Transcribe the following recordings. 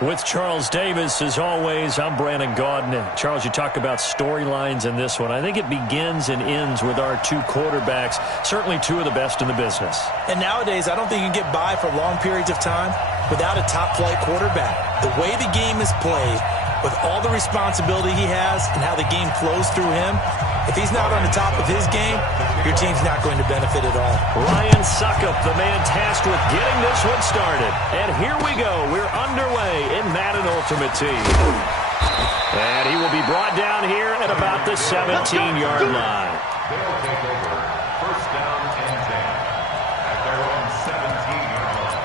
With Charles Davis, as always, I'm Brandon Gaudin. Charles, you talk about storylines in this one. I think it begins and ends with our two quarterbacks, certainly two of the best in the business. And nowadays, I don't think you can get by for long periods of time without a top-flight quarterback. The way the game is played, with all the responsibility he has and how the game flows through him, if he's not on the top of his game, your team's not going to benefit at all. Ryan Suckup, the man tasked with getting this one started. And here we go. We're underway in Madden Ultimate Team. And he will be brought down here at about the 17-yard line. They'll take over. First down and 10 at their own 17-yard line.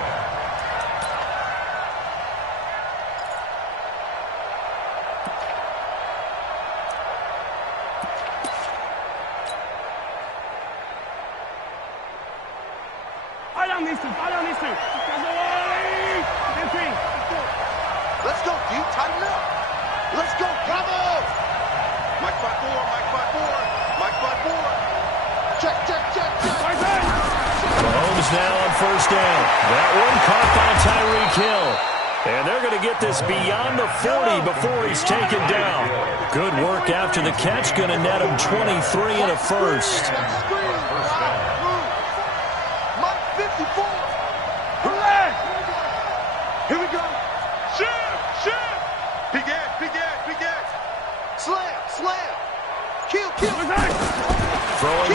Let's go, D. Tighten up. Let's go. Bravo. Mike 5-4. Mike 5-4. Mike 5-4. Check. Mahomes now on first down. That one caught by Tyreek Hill. And they're going to get this beyond the 40 before he's taken down. Good work after the catch. Going to net him 23 and a first. Mike 54. Here we go. Shit. Big edge. Slam. Kill. Throwing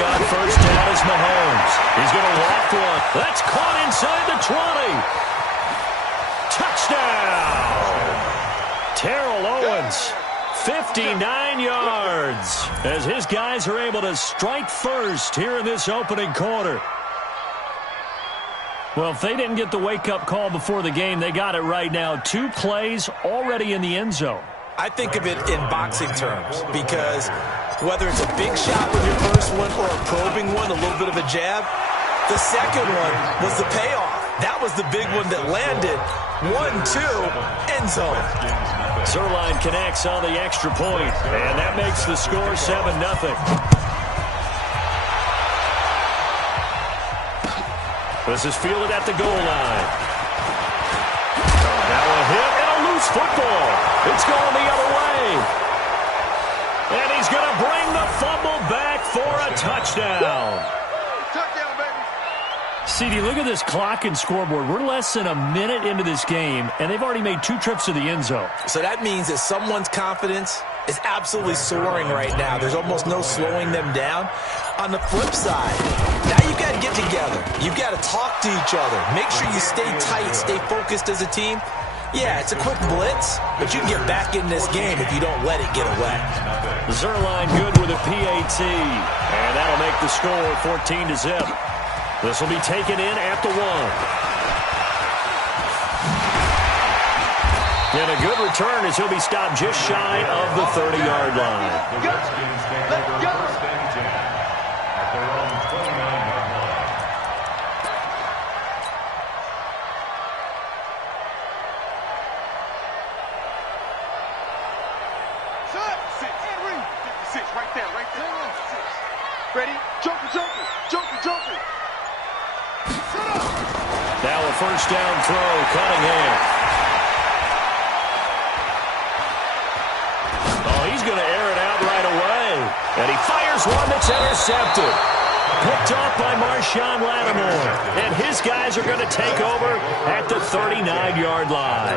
on first down is Mahomes. He's going to walk one. That's caught inside the 20. Touchdown! Terrell Owens, 59 yards, as his guys are able to strike first here in this opening quarter. Well, if they didn't get the wake-up call before the game, they got it right now. 2 plays already in the end zone. I think of it in boxing terms because whether it's a big shot with your first one or a probing one, a little bit of a jab, the second one was the payoff. That was the big one that landed. 1-2, end zone. Zerline connects on the extra point, and that makes the score 7-0. This is fielded at the goal line. Now a hit and a loose football. It's going the other way. And he's going to bring the fumble back for a touchdown. Touchdown, baby. CD, look at this clock and scoreboard. We're less than a minute into this game, and they've already made 2 trips to the end zone. So that means that someone's confidence is absolutely soaring right now. There's almost no slowing them down. On the flip side, now you've got to get together. You've got to talk to each other. Make sure you stay tight, stay focused as a team. Yeah, it's a quick blitz, but you can get back in this game if you don't let it get away. Zerline good with a PAT, and that'll make the score 14-0. This will be taken in at the 1. And a good return as he'll be stopped just shy of the 30-yard line. The Redskins take over first and 10 at their own 29-yard line. Six, right there. Ready? Joker. Now a first down throw, Cunningham. Oh, he's going to air it out right away. And he fires one that's intercepted. Picked off by Marshawn Lattimore. And his guys are going to take over at the 39-yard line.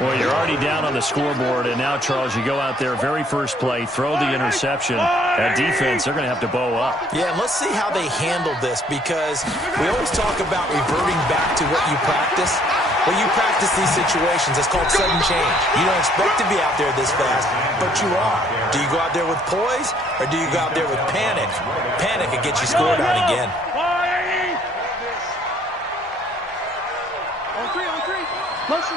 Well, you're already down on the scoreboard, and now, Charles, you go out there, very first play, throw the interception. That defense, they're going to have to bow up. Yeah, and let's see how they handle this, because we always talk about reverting back to what you practice. When you practice these situations, it's called sudden change. You don't expect to be out there this fast, but you are. Do you go out there with poise, or do you go out there with panic? Panic will get you scored on again. On three. Motion.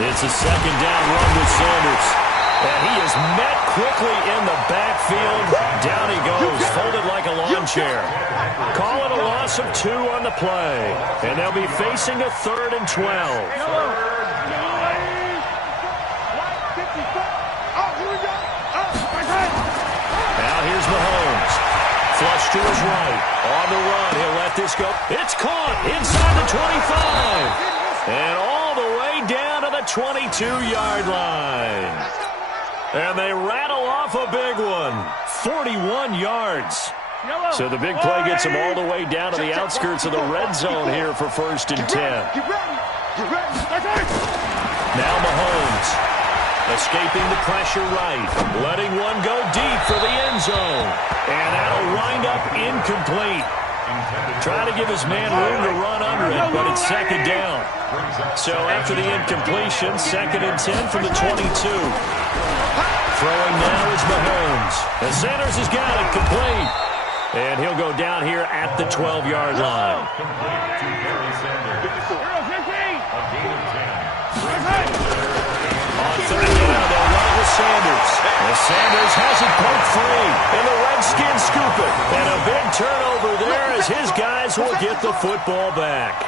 It's a second down run with Sanders. And he is met quickly in the backfield. Down he goes, folded like a lawn chair. Call it a loss of 2 on the play. And they'll be facing a 3rd and 12. Now here's Mahomes. Flush to his right. On the run, he'll let this go. It's caught inside the 25. 22-yard line. And they rattle off a big one. 41 yards. So the big play gets them all the way down to the outskirts of the red zone here for 1st and 10. Now Mahomes escaping the pressure right. Letting one go deep for the end zone. And that'll wind up incomplete. Trying to give his man room to run under it, but it's 2nd down. So after the incompletion, 2nd and 10 from the 22. Throwing now is Mahomes. And Sanders has got it complete. And he'll go down here at the 12-yard line. On 3rd down, they'll run it with Sanders. And Sanders has it poked free. And the Redskins scoop it. And a big turnover there as his guys will get the football back.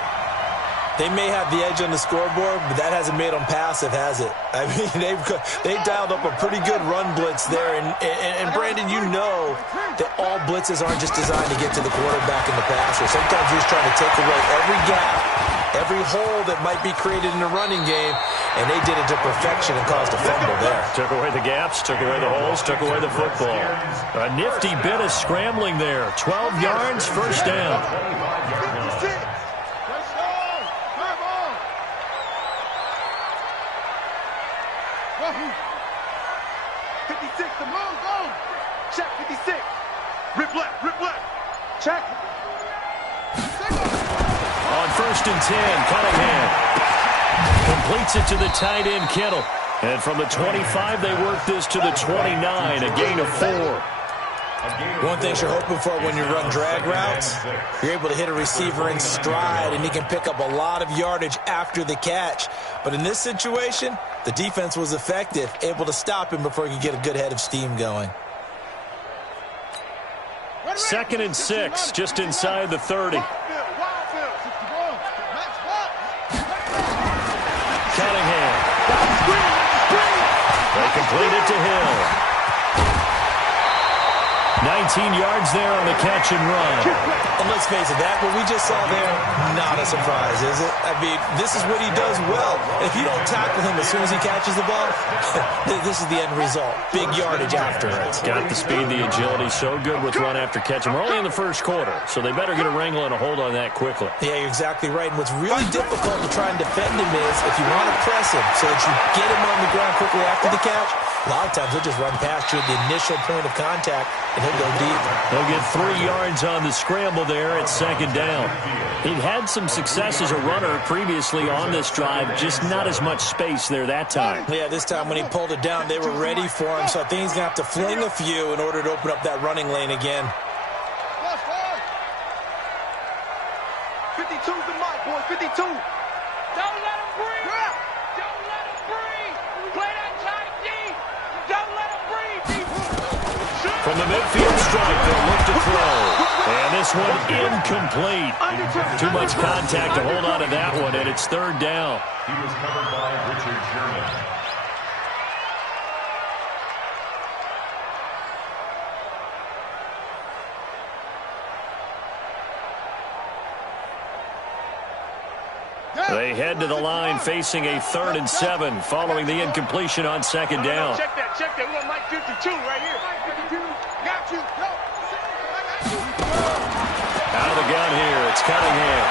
They may have the edge on the scoreboard, but that hasn't made them passive, has it? I mean, they've dialed up a pretty good run blitz there. And Brandon, you know that all blitzes aren't just designed to get to the quarterback and the passer. Sometimes you're just trying to take away every gap, every hole that might be created in a running game, and they did it to perfection and caused a fumble there. Took away the gaps, took away the holes, took away the football. A nifty bit of scrambling there. 12 yards, 1st down. 56, the move, go! Check 56. Rip left, check. On 1st and 10, Cunningham completes it to the tight end, Kittle. And from the 25, they work this to the 29, a gain of 4. One thing you're hoping for when you run drag routes, you're able to hit a receiver in stride, and he can pick up a lot of yardage after the catch. But in this situation, the defense was effective, able to stop him before he could get a good head of steam going. 2nd and 6, just inside the 30. Cunningham. They complete it to Hill. 19 yards there on the catch and run. And let's face it, that what we just saw there, not a surprise, is it? I mean, this is what he does well. If you don't tackle him as soon as he catches the ball, this is the end result. Big yardage after it. Got the speed, the agility, so good with run after catch. And we're only in the 1st quarter, so they better get a wrangle and a hold on that quickly. Yeah, you're exactly right. And what's really difficult to try and defend him is if you want to press him so that you get him on the ground quickly after the catch, a lot of times he'll just run past you at the initial point of contact, and he'll go deep. He'll get 3 yards on the scramble there at 2nd down. He'd had some success as a runner previously on this drive, just not as much space there that time. Yeah, this time when he pulled it down, they were ready for him, so I think he's going to have to fling a few in order to open up that running lane again. 52's the mark, boys, 52. Don't let him breathe. Don't let him breathe. Play that tight deep. Don't let him breathe. From the midfield stripe, they'll look to throw. And this one incomplete. Too much contact to hold on to that one, and it's 3rd down. He was covered by Richard Sherman. They head to the line facing a 3rd and 7 following the incompletion on 2nd down. Check that. We want Mike 52 right here. Got you. Out of the gun here, it's Cunningham.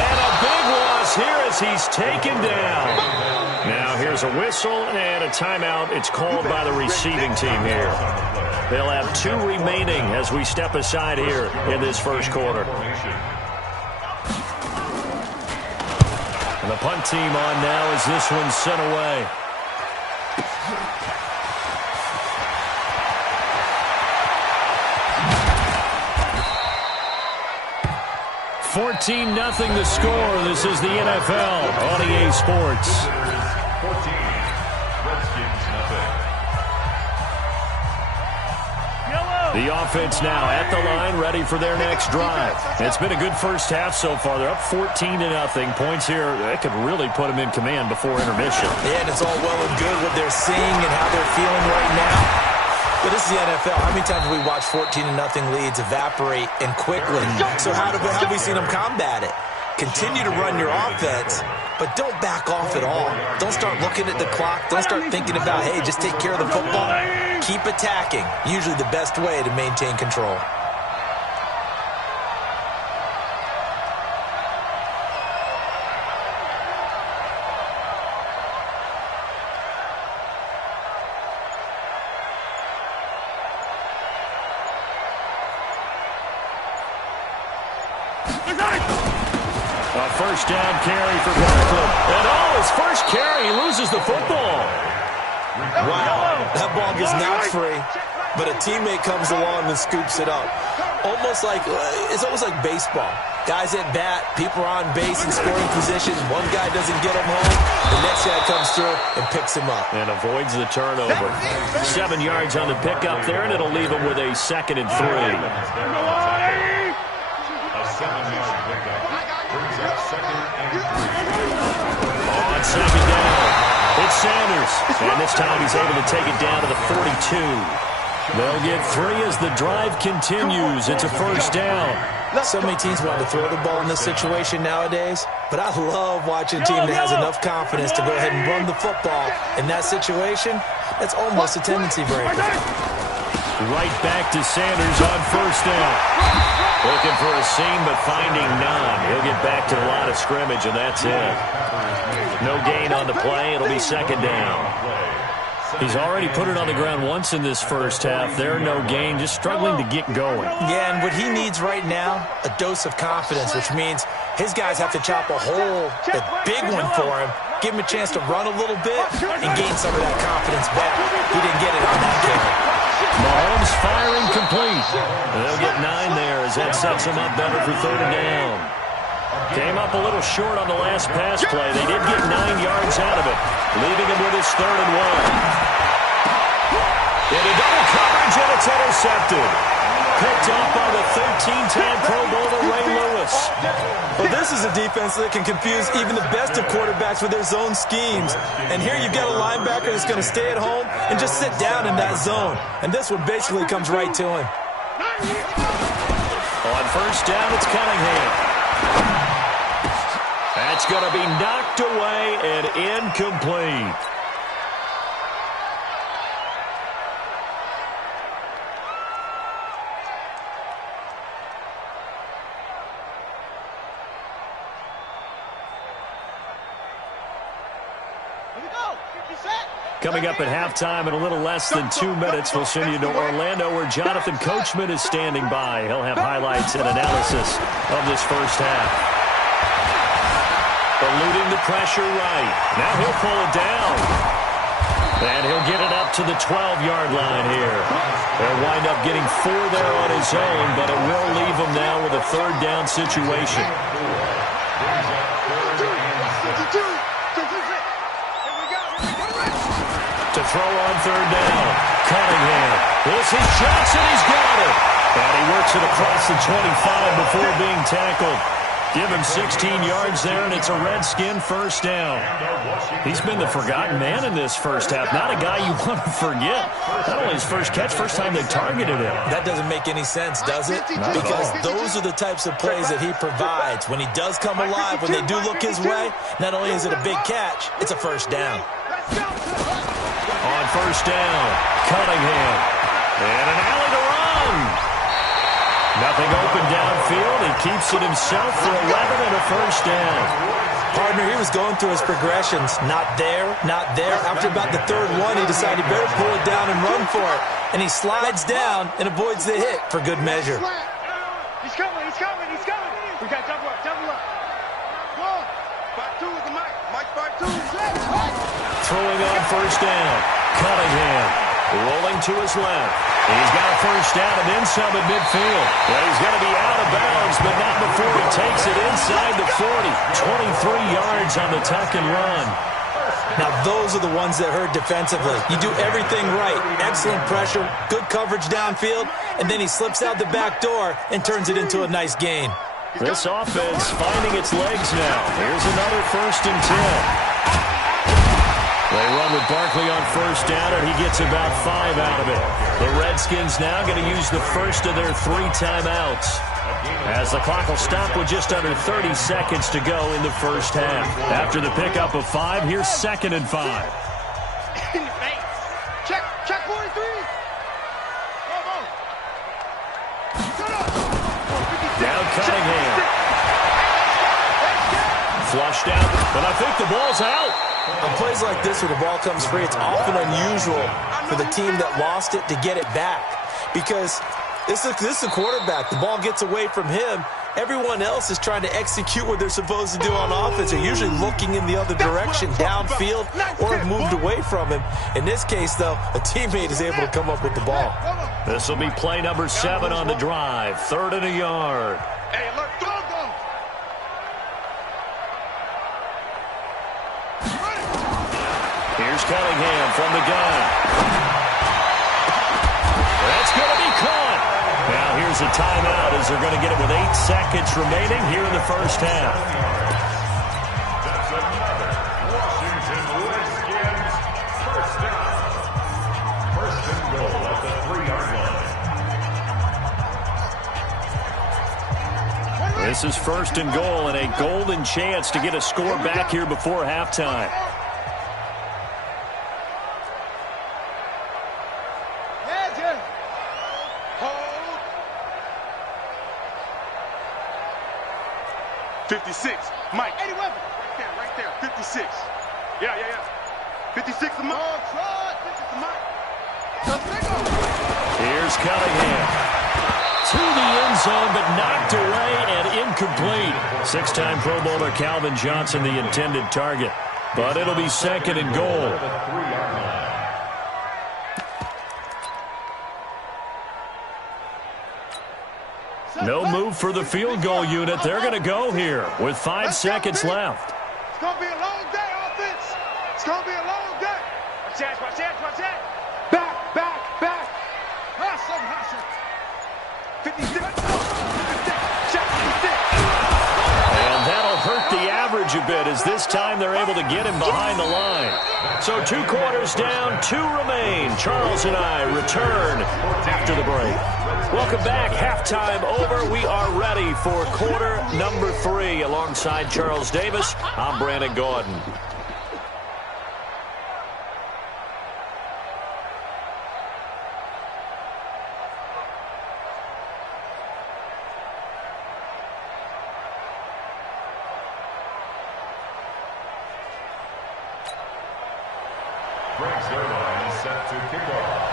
And a big loss here as he's taken down. Now here's a whistle and a timeout. It's called by the receiving team here. They'll have 2 remaining as we step aside here in this 1st quarter. And the punt team on now as this one's sent away. $14-0 the score. This is the NFL on EA Sports. 14, Redskins nothing. The offense now at the line, ready for their next drive. It's been a good first half so far. They're up 14-0. Points here, that could really put them in command before intermission. Yeah, and it's all well and good what they're seeing and how they're feeling right now. But this is the NFL. How many times have we watched 14-0 leads evaporate and quickly? So how have we seen them combat it? Continue to run your offense, but don't back off at all. Don't start looking at the clock. Don't start thinking about, hey, just take care of the football. Keep attacking. Usually the best way to maintain control. A first down carry for Barkley. And his first carry, he loses the football. Wow, that ball was not free, but a teammate comes along and scoops it up. It's almost like baseball. Guys at bat, people are on base in scoring position. One guy doesn't get him home, the next guy comes through and picks him up. And avoids the turnover. 7 yards on the pickup there, and it'll leave him with a 2nd and 3. A 7-yard pickup brings up 2nd and 3. On 2nd down, it's Sanders. And this time he's able to take it down to the 42. They'll get 3 as the drive continues. It's a first down. So many teams want to throw the ball in this situation nowadays, but I love watching a team that has enough confidence to go ahead and run the football. In that situation, that's almost a tendency breaker. Right back to Sanders on first down. Looking for a seam, but finding none. He'll get back to the line of scrimmage, and that's it. No gain on the play. It'll be 2nd down. He's already put it on the ground once in this first half. There, no gain, just struggling to get going. Yeah, and what he needs right now, a dose of confidence, which means his guys have to chop a big one for him, give him a chance to run a little bit, and gain some of that confidence back. He didn't get it on that carry. Mahomes firing complete. They'll get 9 there as that sets him up better for 3rd down. Came up a little short on the last pass play. They did get 9 yards out of it, leaving him with his 3rd and 1. Into double coverage, and it's intercepted. Picked up by the 13-time Pro Bowler Ray Lewis. Well, this is a defense that can confuse even the best of quarterbacks with their zone schemes. And here you've got a linebacker that's going to stay at home and just sit down in that zone. And this one basically comes right to him. On first down, it's Cunningham. That's going to be knocked away and incomplete. Coming up at halftime in a little less than 2 minutes, we'll send you to Orlando where Jonathan Coachman is standing by. He'll have highlights and analysis of this first half. Eluding the pressure right. Now he'll pull it down. And he'll get it up to the 12-yard line here. He'll wind up getting 4 there on his own, but it will leave him now with a 3rd down situation. To throw on 3rd down. Cunningham. This is Johnson. He's got it. And he works it across the 25 before being tackled. Give him 16 yards there, and it's a Redskin first down. He's been the forgotten man in this first half. Not a guy you want to forget. Not only his first catch, first time they targeted him. That doesn't make any sense, does it? Because those are the types of plays that he provides. When he does come alive, when they do look his way, not only is it a big catch, it's a first down. On first down, Cunningham. And an alley to run. Nothing open downfield. He keeps it himself for 11 and a first down. Partner, he was going through his progressions. Not there, not there. After about the 3rd one, he decided he better pull it down and run for it. And he slides down and avoids the hit for good measure. He's coming, he's coming, he's coming. We got double up, double up. Go on. 5-2 with the mic. Mike 5-2. Throwing on first down. Cunningham rolling to his left. He's got a first down and then some at midfield. Well, he's going to be out of bounds, but not before he takes it inside the 40. 23 yards on the tuck and run. Now, those are the ones that hurt defensively. You do everything right. Excellent pressure, good coverage downfield, and then he slips out the back door and turns it into a nice gain. This offense finding its legs now. Here's another 1st and 10. They run with Barkley on first down, and he gets about 5 out of it. The Redskins now going to use the first of their 3 timeouts. As the clock will stop with just under 30 seconds to go in the first half. After the pickup of 5, here's 2nd and 5. Check 43. Now Cunningham. Flushed out, but I think the ball's out. On plays like this where the ball comes free, it's often unusual for the team that lost it to get it back. Because this is a quarterback. The ball gets away from him. Everyone else is trying to execute what they're supposed to do on offense. They're usually looking in the other direction, downfield, or have moved away from him. In this case, though, a teammate is able to come up with the ball. This will be play number 7 on the drive. 3rd and a yard. Hey, look, go. Here's Cunningham from the gun. That's going to be caught. Now here's a timeout as they're going to get it with 8 seconds remaining here in the first half. That's another Washington Redskins first down. 1st and goal at the 3-yard line. This is 1st and goal and a golden chance to get a score back here before halftime. 56. Mike. 80 weapon. Right there. 56. Yeah. 56 to Mike. Here's Cunningham. To the end zone, but knocked away and incomplete. 6-time Pro Bowler Calvin Johnson, the intended target. But it'll be 2nd and goal. No move for the field goal unit. They're going to go here with 5 seconds left. It's going to be a long day, offense. It's going to be a long day. Watch that. Back. Hustle. 56. And that'll hurt the average a bit as this time they're able to get him behind the line. So 2 quarters down, 2 remain. Charles and I return after the break. Welcome back. Halftime over. We are ready for quarter number 3. Alongside Charles Davis, I'm Brandon Gordon. Greg Zerline set to kick off.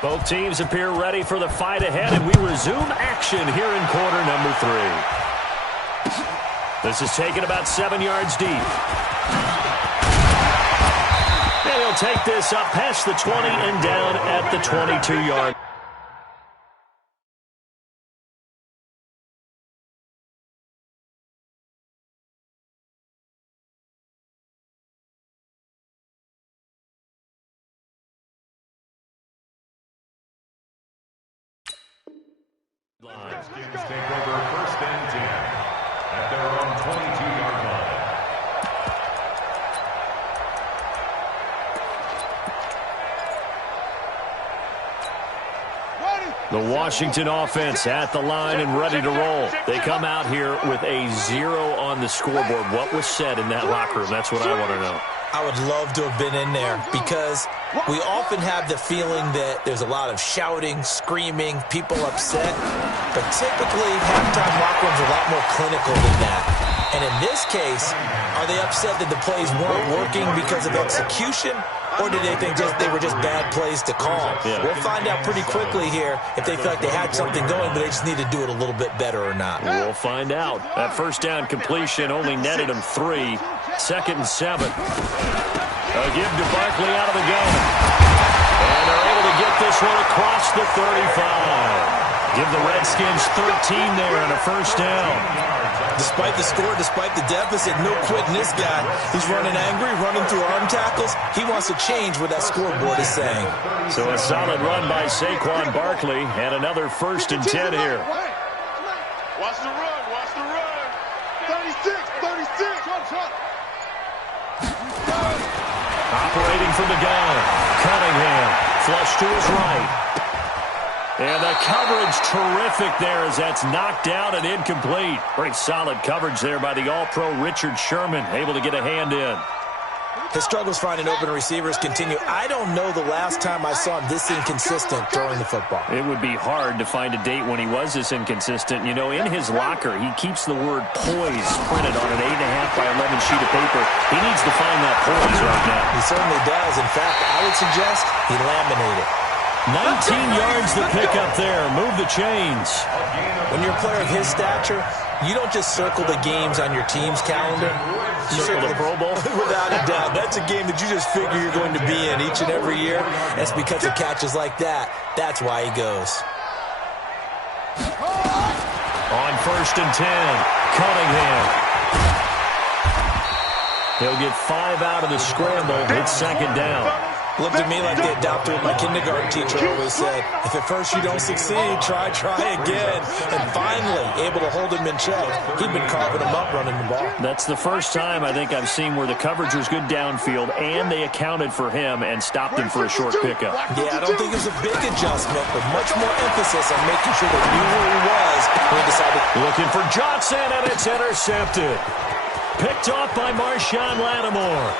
Both teams appear ready for the fight ahead, and we resume action here in quarter number 3. This is taken about 7 yards deep. And he'll take this up past the 20 and down at the 22-yard. Redskins take over 1st and 10 at their own 22-yard line. The Washington offense at the line and ready to roll. They come out here with a 0 on the scoreboard. What was said in that locker room? That's what I want to know. I would love to have been in there because we often have the feeling that there's a lot of shouting, screaming, people upset. But typically, halftime locker rooms are a lot more clinical than that. And in this case, are they upset that the plays weren't working because of execution? Or did they think they were just bad plays to call? Yeah. We'll find out pretty quickly here if they feel like they had something going, but they just need to do it a little bit better or not. We'll find out. That first down completion only netted them 3. 2nd and 7. A give to Barkley out of the gun. And they're able to get this one across the 35. Give the Redskins 13 there and a first down. Despite the score, despite the deficit, no quitting this guy. He's running angry, running through arm tackles. He wants to change what that scoreboard is saying. So a solid run by Saquon Barkley and another 1st and 10 here. Watch the run. 36. Operating from the gun. Cunningham. Flush to his right. And the coverage terrific there as that's knocked down and incomplete. Very solid coverage there by the All-Pro Richard Sherman, able to get a hand in. His struggles finding open receivers continue. I don't know the last time I saw him this inconsistent throwing the football. It would be hard to find a date when he was this inconsistent. You know, in his locker, he keeps the word poise printed on an 8.5 by 11 sheet of paper. He needs to find that poise right now. He certainly does. In fact, I would suggest he laminate it. 19 yards to pick up there. Move the chains. When you're a player of his stature, you don't just circle the games on your team's calendar. You Circle the Pro Bowl? Without a doubt. That's a game that you just figure you're going to be in each and every year. That's because of catches like that. That's why he goes. On 1st and 10, Cunningham. He'll get 5 out of the scramble. It's 2nd down. Looked at me like they adopted what my kindergarten teacher always said. If at first you don't succeed, try again. And finally, able to hold him in check. He'd been carving him up running the ball. That's the first time I think I've seen where the coverage was good downfield and they accounted for him and stopped him for a short pickup. Yeah, I don't think it was a big adjustment, but much more emphasis on making sure they knew where he was when he decided. Looking for Johnson, and it's intercepted. Picked off by Marshawn Lattimore.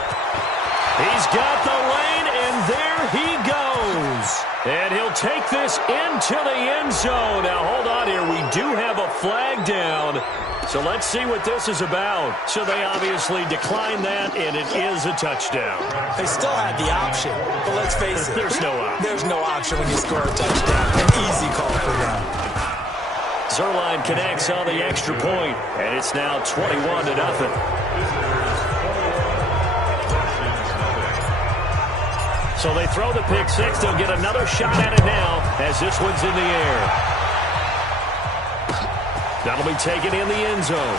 He's got the lane, and there he goes. And he'll take this into the end zone. Now, hold on here. We do have a flag down. So let's see what this is about. So they obviously declined that, and it is a touchdown. They still had the option, but let's face it. There's no option. There's no option when you score a touchdown. An easy call for them. Zerline connects on the extra point, and it's now 21-0. So they throw the pick six. They'll get another shot at it now as this one's in the air. That'll be taken in the end zone.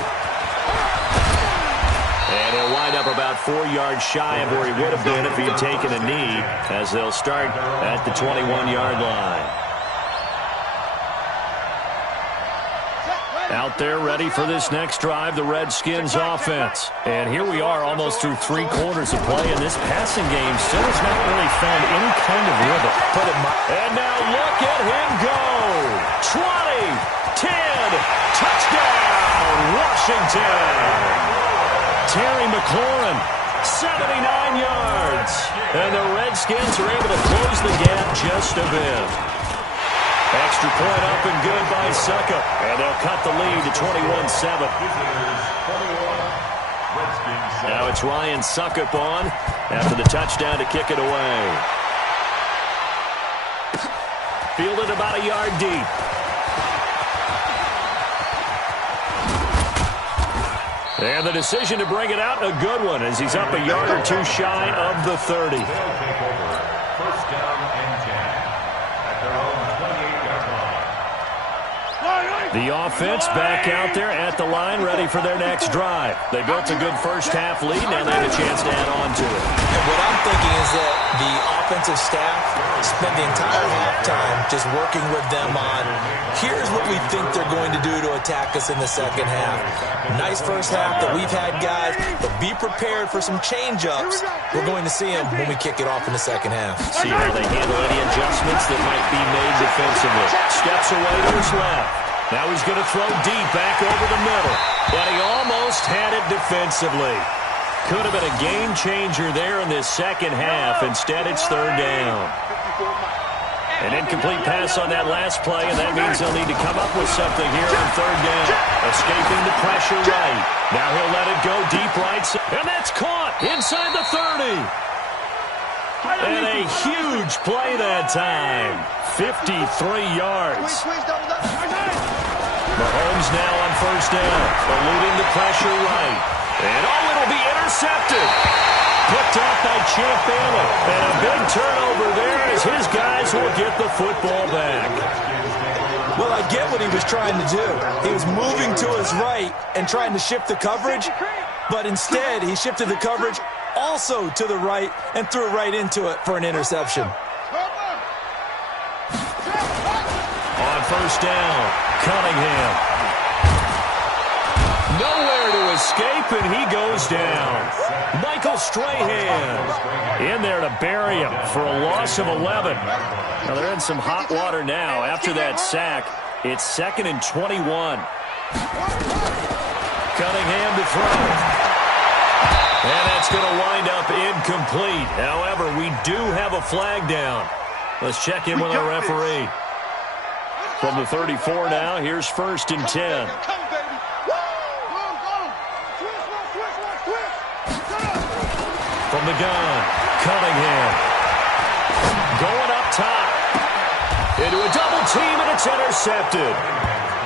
And he'll wind up about 4 yards shy of where he would have been if he had taken a knee, as they'll start at the 21-yard line. Out there ready for this next drive, the Redskins offense. And here we are almost through 3 quarters of play, and this passing game still has not really found any kind of rhythm. And now look at him go. 20, 10, touchdown, Washington. Terry McLaurin, 79 yards. And the Redskins are able to close the gap just a bit. Extra point up and good by Suckup. And they'll cut the lead to 21-7. Now it's Ryan Suckup on after the touchdown to kick it away. Fielded about a yard deep. And the decision to bring it out, a good one, as he's up a yard or two shy of the 30. First down and 10 at their own 28-yard line. The offense back out there at the line, ready for their next drive. They built a good first-half lead. Now they have a chance to add on to it. And what I'm thinking is that the offensive staff spent the entire halftime just working with them on, here's what we think they're going to do to attack us in the second half. Nice first half that we've had, guys, but be prepared for some change-ups. We're going to see them when we kick it off in the second half. See how they handle any adjustments that might be made defensively. Steps away to his left. Now he's going to throw deep back over the middle. But he almost had it defensively. Could have been a game changer there in this second half. Instead, it's third down. An incomplete pass on that last play, and that means they'll need to come up with something here on third down. Escaping the pressure right. Now he'll let it go deep right. And that's caught inside the 30. And a huge play that time. 53 yards. Mahomes now on first down, eluding the pressure right. And it'll be intercepted. Picked off by Champ Bailey. And a big turnover there as his guys will get the football back. Well, I get what he was trying to do. He was moving to his right and trying to shift the coverage, but instead he shifted the coverage also to the right and threw right into it for an interception. On first down, Cunningham. Nowhere to escape, and he goes down. Michael Strahan in there to bury him for a loss of 11. Now they're in some hot water now after that sack. It's 2nd and 21. Cunningham to throw. And that's going to wind up incomplete. However, we do have a flag down. Let's check in with our referee. From the 34 now, here's 1st and 10. From the gun, Cunningham. Going up top. Into a double team, and it's intercepted.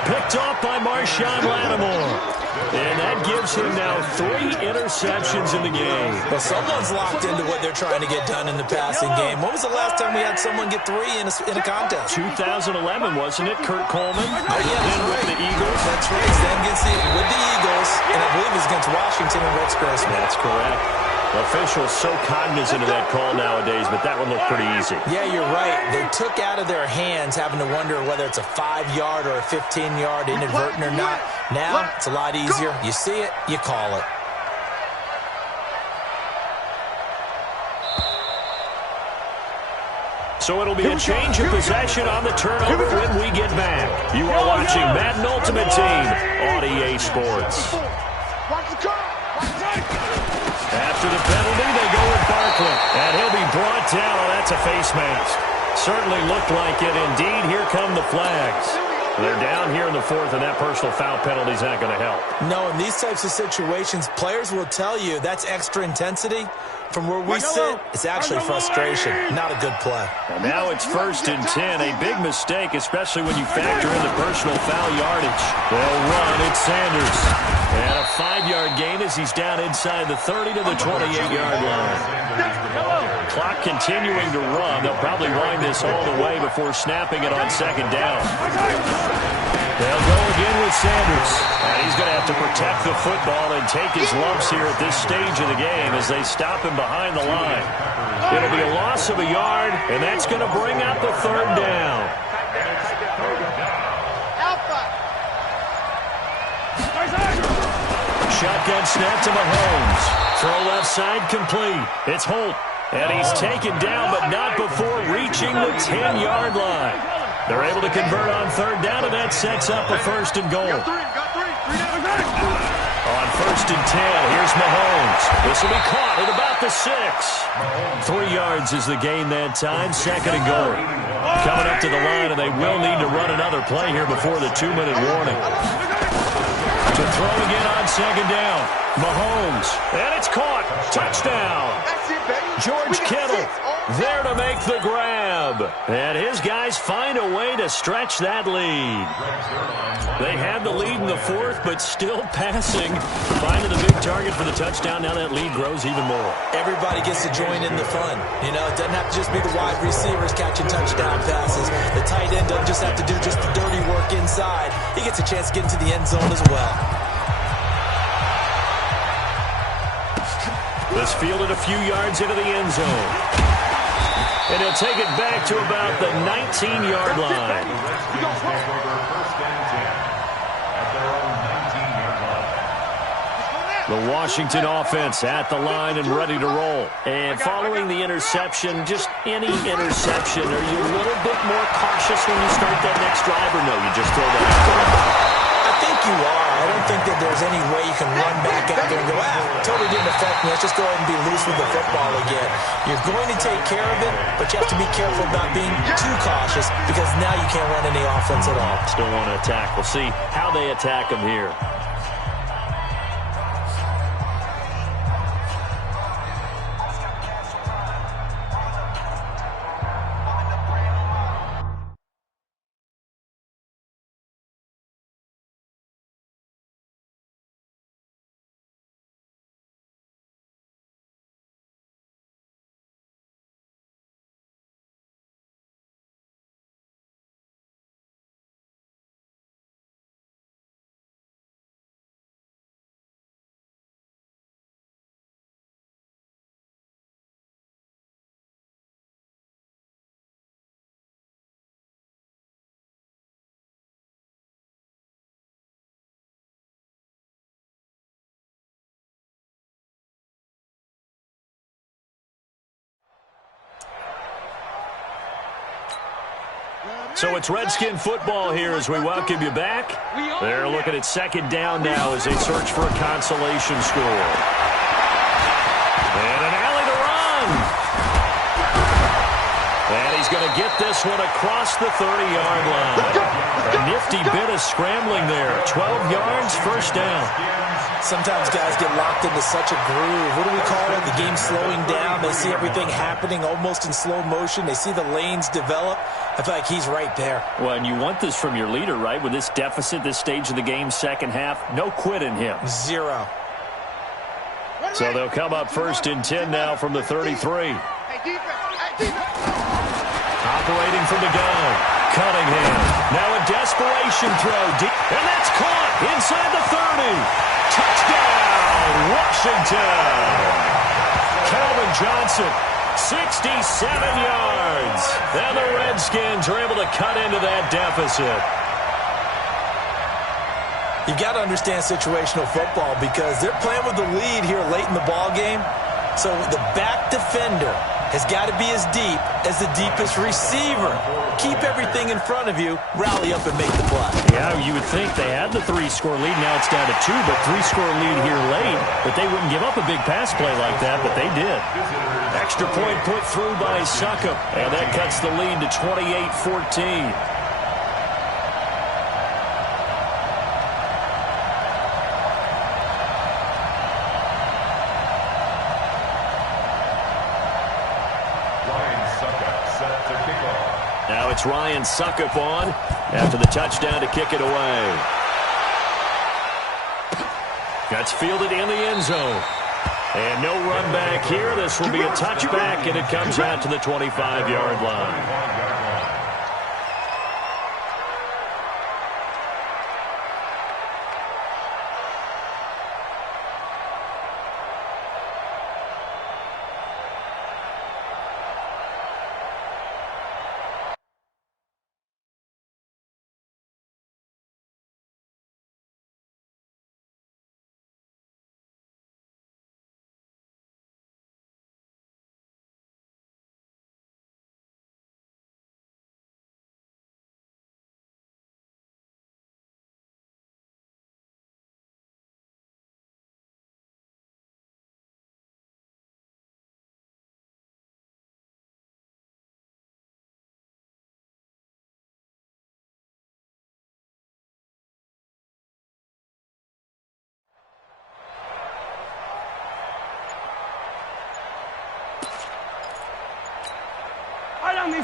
Picked off by Marshawn Lattimore. And that gives him now 3 interceptions in the game. Well, someone's locked into what they're trying to get done in the passing game. When was the last time we had someone get 3 in a contest? 2011, wasn't it? Kurt Coleman. Oh, yeah, that's then right. with the Eagles. That's right. Then with the Eagles, and I believe it's against Washington and Rex Grossman. That's correct. Officials so cognizant of that call nowadays, but that one looked pretty easy. Yeah, you're right. They took out of their hands having to wonder whether it's a 5-yard or a 15-yard inadvertent or not. Now, it's a lot easier. You see it, you call it. So it'll be a change of possession on the turnover when we get back. You are watching Madden Ultimate Team on EA Sports. After the penalty, they go with Barkley. And he'll be brought down. Oh, that's a face mask. Certainly looked like it. Indeed, here come the flags. They're down here in the 4th, and that personal foul penalty is not going to help. No, in these types of situations, players will tell you that's extra intensity. From where we sit, it's actually frustration. Not a good play. And now it's 1st and 10. A big mistake, especially when you factor in the personal foul yardage. They'll run. It's Sanders. And a 5-yard gain as he's down inside the 30 to the 28-yard line. Clock continuing to run. They'll probably wind this all the way before snapping it on 2nd down. They'll go again with Sanders. And he's going to have to protect the football and take his lumps here at this stage of the game as they stop him behind the line. It'll be a loss of a yard, and that's going to bring up the 3rd down. Shotgun snap to Mahomes. Throw left side complete. It's Holt. And he's taken down, but not before reaching the 10-yard line. They're able to convert on 3rd down, and that sets up a 1st and goal. On 1st and 10, here's Mahomes. This will be caught at about the 6. 3 yards is the gain that time. 2nd and goal. Coming up to the line, and they will need to run another play here before the 2-minute warning. To throw again on 2nd down. Mahomes. And it's caught. Touchdown. George Kittle there to make the grab. And his guys find a way to stretch that lead. They had the lead in the 4th, but still passing. Finding the big target for the touchdown. Now that lead grows even more. Everybody gets to join in the fun. You know, it doesn't have to just be the wide receivers catching touchdown passes. The tight end doesn't just have to do just the dirty work inside. He gets a chance to get into the end zone as well. This fielded a few yards into the end zone. And he'll take it back to about the 19-yard line. The Washington offense at the line and ready to roll. And following the interception, just any interception, are you a little bit more cautious when you start that next drive, or no, you just throw that out there? I think you are. I don't think that there's any way you can run back out there and go, totally didn't affect me. Let's just go ahead and be loose with the football again. You're going to take care of it, but you have to be careful about being too cautious because now you can't run any offense at all. Still want to attack. We'll see how they attack him here. So it's Redskin football here as we welcome you back. They're looking at second down now as they search for a consolation score. And an alley to run. And he's going to get this one across the 30-yard line. A nifty bit of scrambling there. 12 yards, first down. Sometimes guys get locked into such a groove. What do we call it? The game slowing down. They see everything happening almost in slow motion. They see the lanes develop. I feel like he's right there. Well, and you want this from your leader, right? With this deficit, this stage of the game, second half, no quit in him. Zero. So they'll come up first and 10 now from the 33. Hey, defense. Operating from the gun. Cunningham. Now a desperation throw. Deep, and that's caught inside the 30. Touchdown, Washington. Calvin Johnson, 67 yards. And the Redskins are able to cut into that deficit. You've got to understand situational football because they're playing with the lead here late in the ball game. So the back defender has got to be as deep as the deepest receiver. Keep everything in front of you, rally up and make the play. Yeah, you would think they had the 3-score lead. Now it's down to 2, but 3-score lead here late. But they wouldn't give up a big pass play like that, but they did. Extra point put through by Succop, and that cuts the lead to 28-14. Now it's Ryan Succop on after the touchdown to kick it away. That's fielded in the end zone. And no run back here. This will be a touchback, and it comes out to the 25-yard line.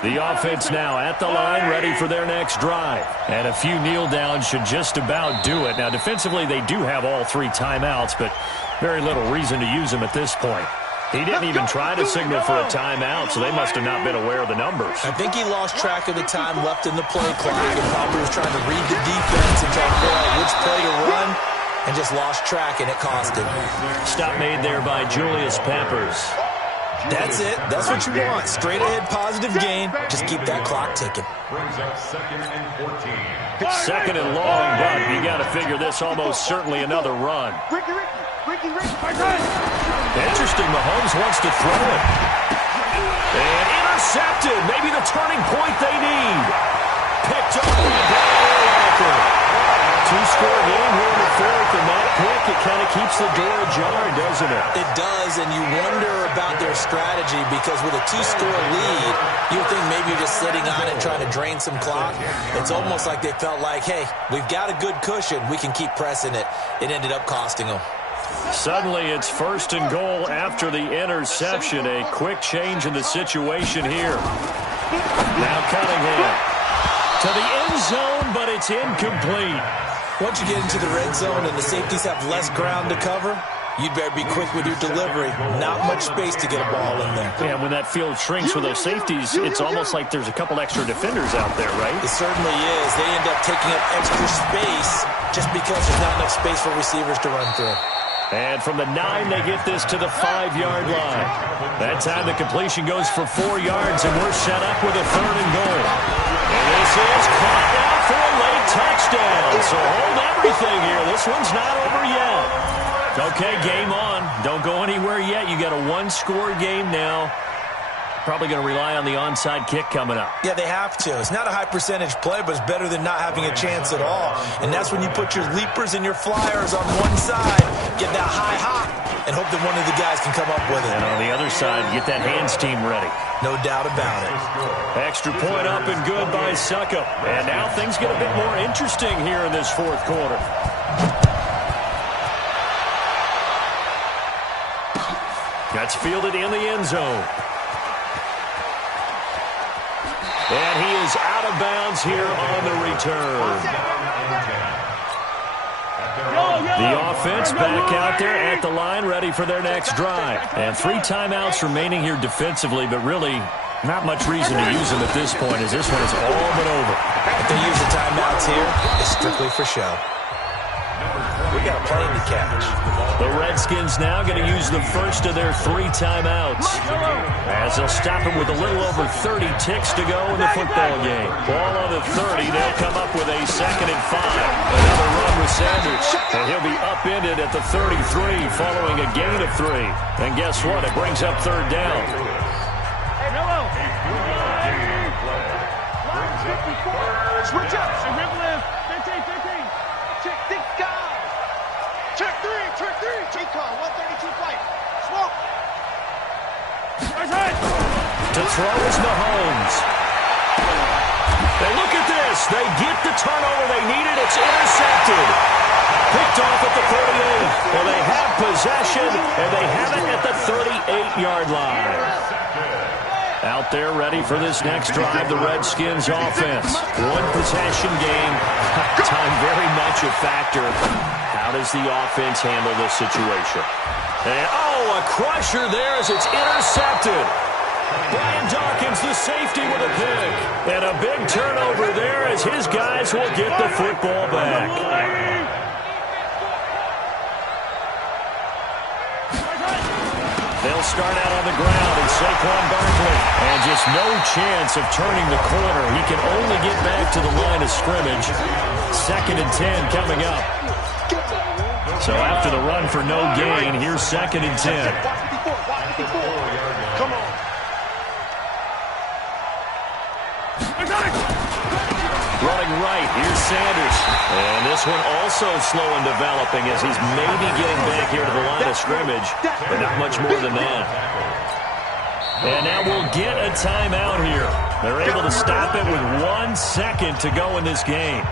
The offense now at the line, ready for their next drive. And a few kneel downs should just about do it. Now, defensively, they do have all 3 timeouts, but very little reason to use them at this point. He didn't even try to signal for a timeout, so they must have not been aware of the numbers. I think he lost track of the time left in the play clock and probably was trying to read the defense and try to figure out which play to run and just lost track, and it cost him. Stop made there by Julius Peppers. That's it. That's what you want. Straight ahead, positive gain. Just keep that clock ticking. Brings up 2nd and 14. Second and long, but you got to figure this almost certainly another run. Ricky. Interesting. Mahomes wants to throw it. And intercepted. Maybe the turning point they need. Picked up in the ball. 2-score game here in the 4th, and that pick, it kind of keeps the door ajar, doesn't it? It does, and you wonder about their strategy because with a 2-score lead, you think maybe you're just sitting on it trying to drain some clock. It's almost like they felt like, hey, we've got a good cushion. We can keep pressing it. It ended up costing them. Suddenly, it's 1st and goal after the interception. A quick change in the situation here. Now Cunningham to the end zone, but it's incomplete. Once you get into the red zone and the safeties have less ground to cover, you'd better be quick with your delivery. Not much space to get a ball in there. Yeah, when that field shrinks with those safeties, it's almost like there's a couple extra defenders out there, right? It certainly is. They end up taking up extra space just because there's not enough space for receivers to run through. And from the 9, they get this to the 5-yard line. That time the completion goes for 4 yards, and we're set up with a 3rd and goal. And this is caught now for a late touchdown. So hold everything here. This one's not over yet. Okay, game on. Don't go anywhere yet. You got a 1-score game now. Probably going to rely on the onside kick coming up. Yeah, they have to. It's not a high percentage play, but it's better than not having a chance at all. And that's when you put your leapers and your flyers on one side, get that high hop, and hope that one of the guys can come up with it. And on the other side, get that hands team ready. No doubt about it. Extra point up and good by Suckup. And now things get a bit more interesting here in this fourth quarter. That's fielded in the end zone. And he is out of bounds here on the return. The offense back out there at the line, ready for their next drive. And 3 timeouts remaining here defensively, but really not much reason to use them at this point, as this one is all but over. If they use the timeouts here, it's strictly for show. We got a plane to catch. The Redskins now going to use the first of their 3 timeouts, as they'll stop him with a little over 30 ticks to go in the football game. Ball on the 30. They'll come up with a 2nd and 5. Another run with Sanders. And he'll be upended at the 33 following a gain of 3. And guess what? It brings up 3rd down. Switch up. Check 3. T-Con, 132 flight. Smoke. To throw is Mahomes. And look at this. They get the turnover they needed. It's intercepted. Picked off at the 38. Well, they have possession, and they have it at the 38-yard line. Out there ready for this next drive, the Redskins offense. 1 possession game. Time very much a factor. How does the offense handle this situation? And, a crusher there as it's intercepted. Brian Dawkins, the safety, with a pick. And a big turnover there as his guys will get the football back. They'll start out on the ground, and Saquon Barkley. And just no chance of turning the corner. He can only get back to the line of scrimmage. 2nd and 10 coming up. So after the run for no gain, here's 2nd and 10. Come on. Running right, here's Sanders. And this one also slow in developing as he's maybe getting back here to the line of scrimmage, but not much more than that. And now we'll get a timeout here. They're able to stop it with 1 second to go in this game.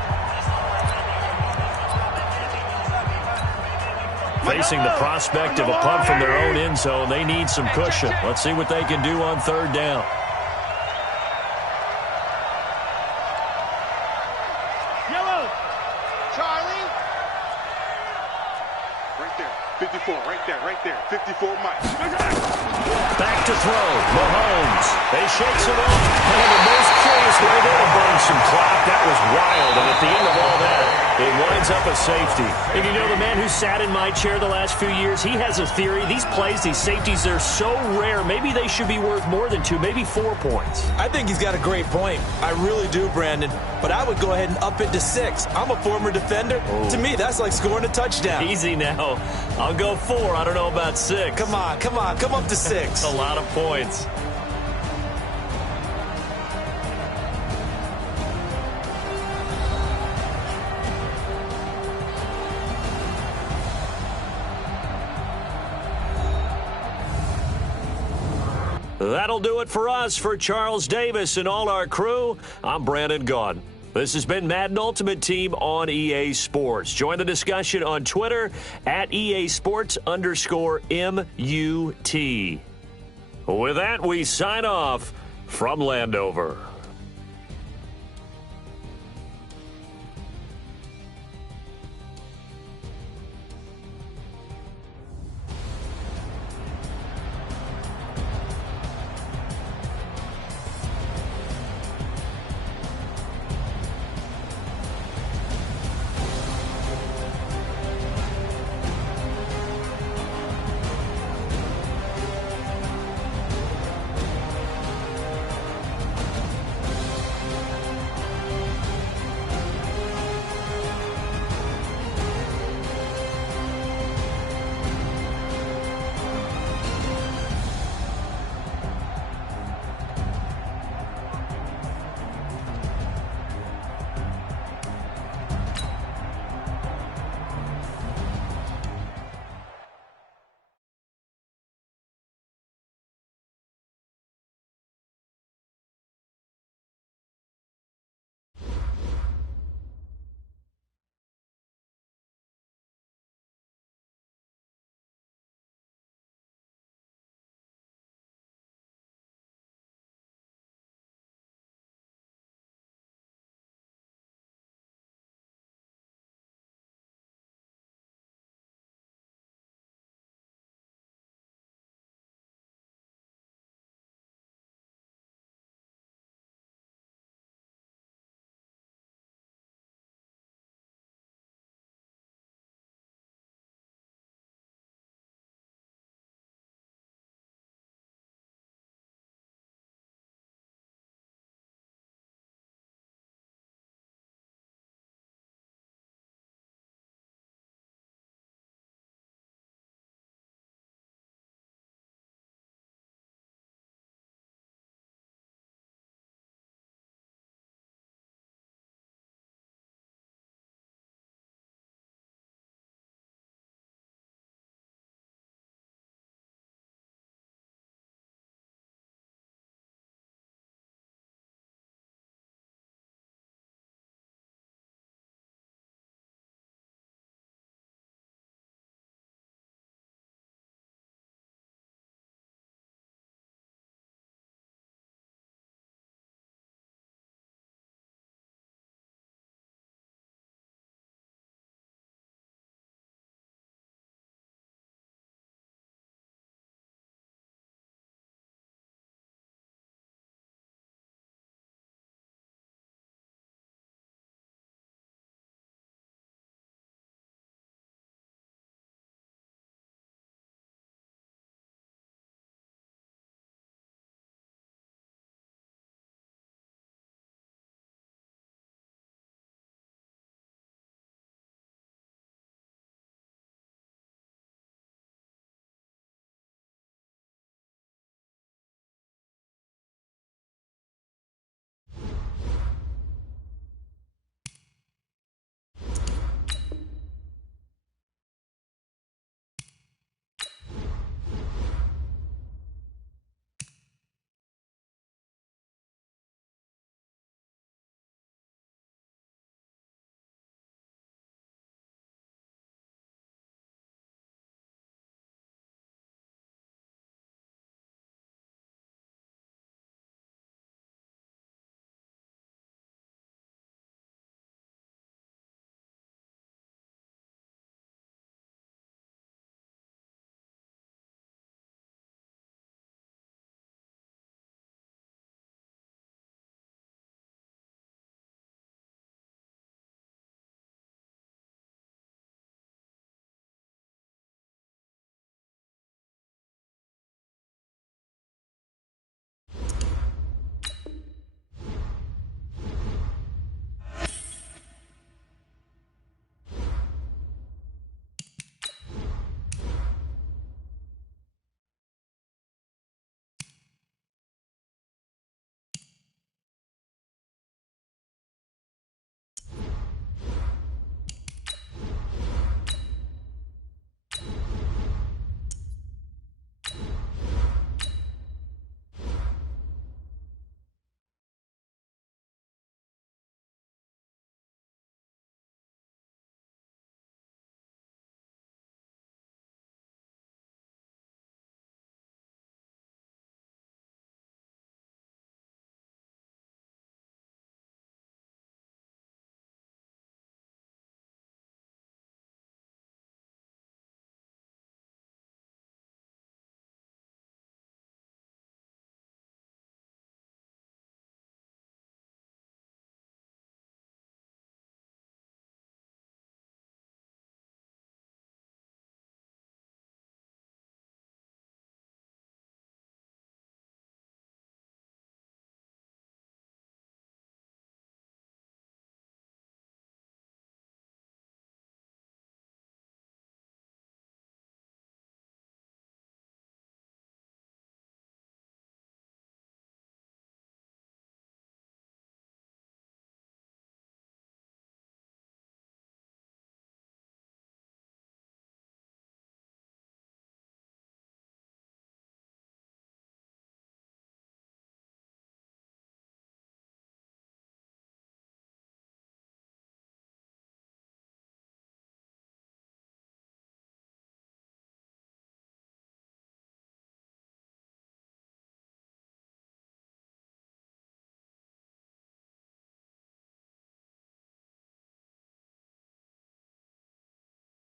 Facing the prospect of a punt from their own end zone, they need some cushion. Let's see what they can do on 3rd down. Yellow. Charlie. Right there. 54. Right there. 54 Mike. Back to throw. Mahomes. They shakes it off. And the most curious way there to burn some clock. That was wild. And at the end of all that, it winds up a safety. And you know, the man who sat in my chair the last few years, he has a theory. These plays, these safeties, they're so rare. Maybe they should be worth more than 2, maybe 4 points. I think he's got a great point. I really do, Brandon. But I would go ahead and up it to 6. I'm a former defender. Oh. To me, that's like scoring a touchdown. Easy now. I'll go 4. I don't know about 6. Come on. Come up to 6. A lot of points. That'll do it for us. For Charles Davis and all our crew, I'm Brandon Gaudin. This has been Madden Ultimate Team on EA Sports. Join the discussion on Twitter at EA Sports_MUT. With that, we sign off from Landover.